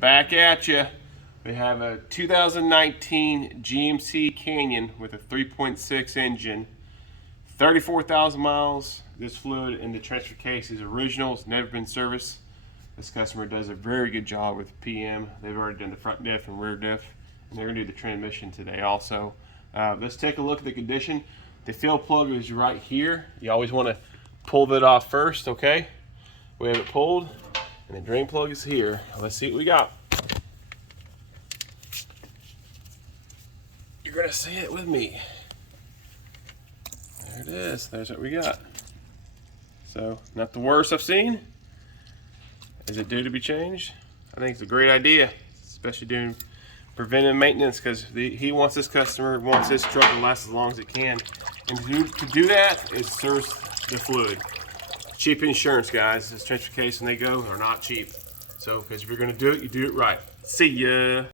Back at you. We have a 2019 GMC Canyon with a 3.6 engine, 34,000 miles. This fluid in the transfer case is original. It's never been serviced. This customer does a very good job with PM. They've already done the front diff and rear diff, and they're going to do the transmission today also. Let's take a look at the condition. The fill plug is right here. You always want to pull that off first, okay? We have it pulled, and the drain plug is here. Let's see what we got. You're gonna see it with me. There it is. There's what we got. So, not the worst I've seen. Is it due to be changed? I think it's a great idea, especially doing preventive maintenance, because he wants this customer, wants this truck to last as long as it can. And to do that is service the fluid. Cheap insurance, guys. This transfer case, when they go, are not cheap. So, because if you're gonna do it, you do it right. See ya.